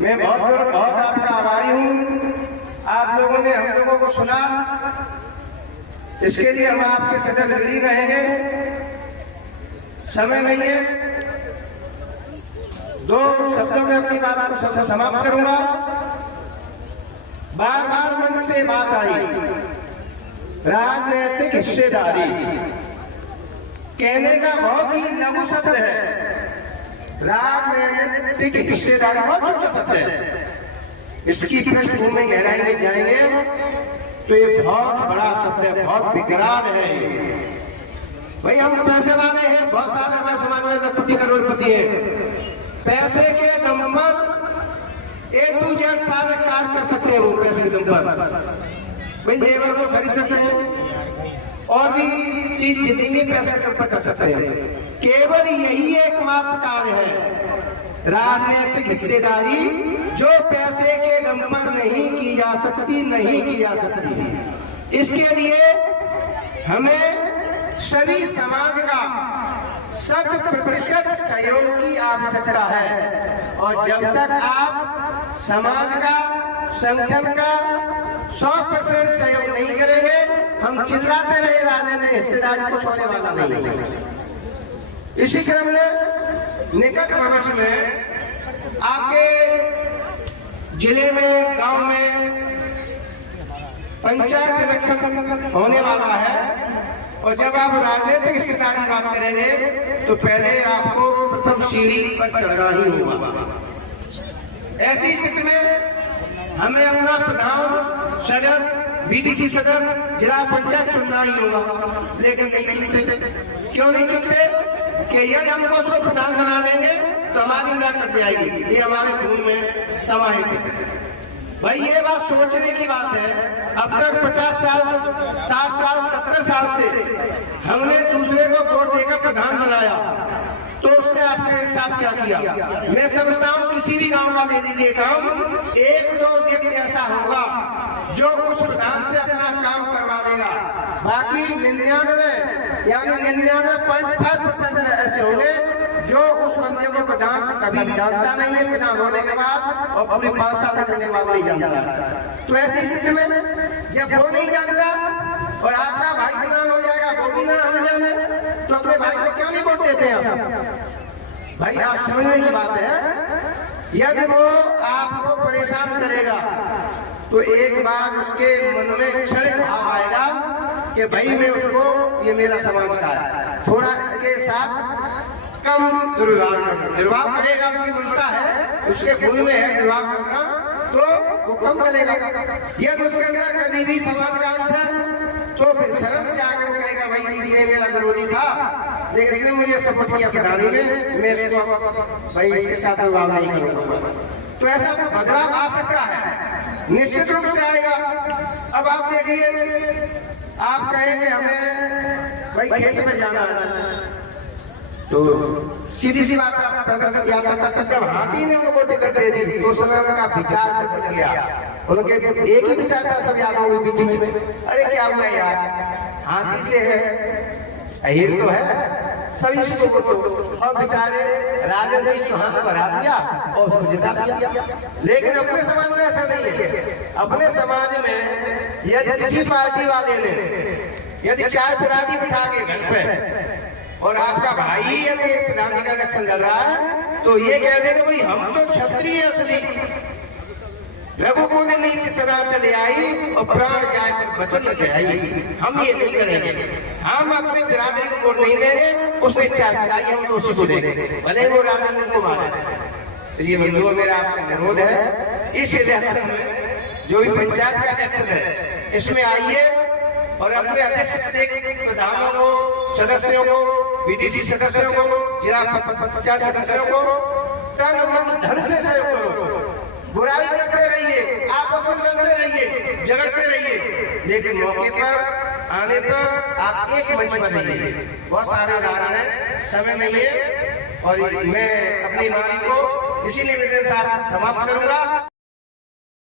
मैं बहुत आपका आभारी हूँ। आप लोगों ने हम लोगों को सुना, इसके लिए हम आपके सदैव ऋणी रहेंगे। समय नहीं है, 2 शब्दों में अपनी बात को समाप्त करूंगा। बार बार मन से बात आई, राजनीतिक हिस्सेदारी कहने का बहुत ही लघु शब्द है। राजनीतिक हिस्सेदारी बहुत छोटा शब्द है। इसकी पृष्ठभूमि गहराई में जाएंगे तो ये बहुत बड़ा शब्द है, बहुत विकराल है। भाई हम पैसे वाले हैं, बहुत सारे हमारे समाज में लखपति करोड़पति है। पैसे के दम पर A to Z सारे कार्य कर सकते हैं। वो पैसे के दम पर भाई लेबर को खरीद सकते हैं और भी चीज जितनी पैसे के दम पर कर सकते हैं। केवल यही एकमात्र कार्य है राजनीतिक हिस्सेदारी जो पैसे के दम पर नहीं की जा सकती, नहीं की जा सकती। इसके लिए हमें सभी समाज का 100% सहयोग की आवश्यकता है। और जब तक आप समाज का, संगठन का 100% सहयोग नहीं करेंगे, हम चिल्लाते रहे राजनीतिक हिस्सेदारी को सोने वाला नहीं है। इसी क्रम में निकट भविष्य में आपके जिले में, गांव में पंचायत इलेक्शन होने वाला है। और जब आप राजनीतिक हिस्सेदारी की बात करेंगे तो पहले आपको प्रथम सीढ़ी पर चढ़ना ही होगा। ऐसी स्थिति में हमें अपना प्रधान सदस्य, बीडीसी सदस्य, जिला पंचायत चुनना ही होगा। लेकिन नहीं चुनते। क्यों नहीं चुनते? कि यदि हमको उसको प्रधान बना देंगे तो हमारी ना कट जाएगी, ये हमारे खून में समाहित है। भाई ये बात सोचने की बात है। अब तक 50 साल, 60 साल, 70 साल से हमने दूसरे को वोट देकर प्रधान बनाया, तो उसने आपके साथ क्या किया? मैं समझता हूँ किसी भी गांव का ले लीजिए काम, 1-2 व्यक्ति ऐसा होगा जो उस प्रधान से अपना काम करवा देगा। बाकी 99 यानी 99.5% ऐसे होंगे जो उस बंदे को प्रधान कभी जानता नहीं है, प्रधान होने के बाद और अपने 5 साल करने के बाद नहीं जानता। तो ऐसी स्थिति में जब वो नहीं जानता और आपका भाई प्रधान हो जाएगा, वो भी ना हम जाने, तो अपने भाई को क्यों नहीं वोट देते आप? भाई आप समझने की बात है। यदि वो आपको परेशान करेगा तो एक बार उसके मन में क्षणिक भाव आएगा कि भाई मैं उसको, ये मेरा समाज का है, थोड़ा इसके साथ कम दुर्व्यवहार करेगा। उसकी मंशा है, उसके खून में है दुर्व्यवहार करना, तो वो कम करेगा। यदि उसके अंदर कभी भी समाज का अंश है तो फिर शर्म से आगे वो कहेगा भाई इसने मेरा विरोधी था लेकिन इसने मुझे सपोर्ट किया प्रधानी में, मैं इसको भाई इसके साथ विवाह नहीं करूंगा। तो ऐसा बदलाव आ सकता है, निश्चित रूप से आएगा। अब आप देखिए, आप कहें कि हमें भाई खेत में जाना है तो सीधी सी बात आप याद कर सकते हो। हाथी ने उनको टिकट दे दी तो समय उनका विचार बदल गया। उनके एक ही विचार था सब यादों के बीच में, अरे क्या हुआ यार, हाथी से है, अहिर तो है, सभी इसको और बेचारे राजा सिंह चौहान को हरा दिया और उसको जिता दिया। लेकिन अपने समाज में ऐसा नहीं है। अपने समाज में यदि किसी पार्टी वाले ने यदि 4 पुरानी बिठा के घर पे और आपका भाई यदि प्रधानी का इलेक्शन लड़ रहा है तो ये कह देंगे भाई हम तो क्षत्रिय असली, रघुकुल नहीं की सदा चले आई और प्राण जाए पर वचन न जाई, हम ये नहीं करेंगे। हम अपने बिरादरी को वोट नहीं देंगे, उसने 4 पिलाई हम तो उसी को देंगे, भले वो राजेंद्र को मारे। तो ये बंधुओं मेरा आपसे अनुरोध है, इस इलेक्शन में जो भी पंचायत का इलेक्शन है इसमें आइए और अपने अध्यक्ष प्रधानों को, सदस्यों को, बीडीसी सदस्यों को, जिला पंचायत सदस्यों को तन मन धन से सहयोग करो। बुराई करते रहिए, आपस में लड़ते रहिए, झगड़ते रहिए, लेकिन मौके पर आने पर आप एक मंच पर रहिए। बहुत सारे उदाहरण है, समय नहीं है और मैं अपनी वाणी को इसी निवेदन के साथ समाप्त करूंगा।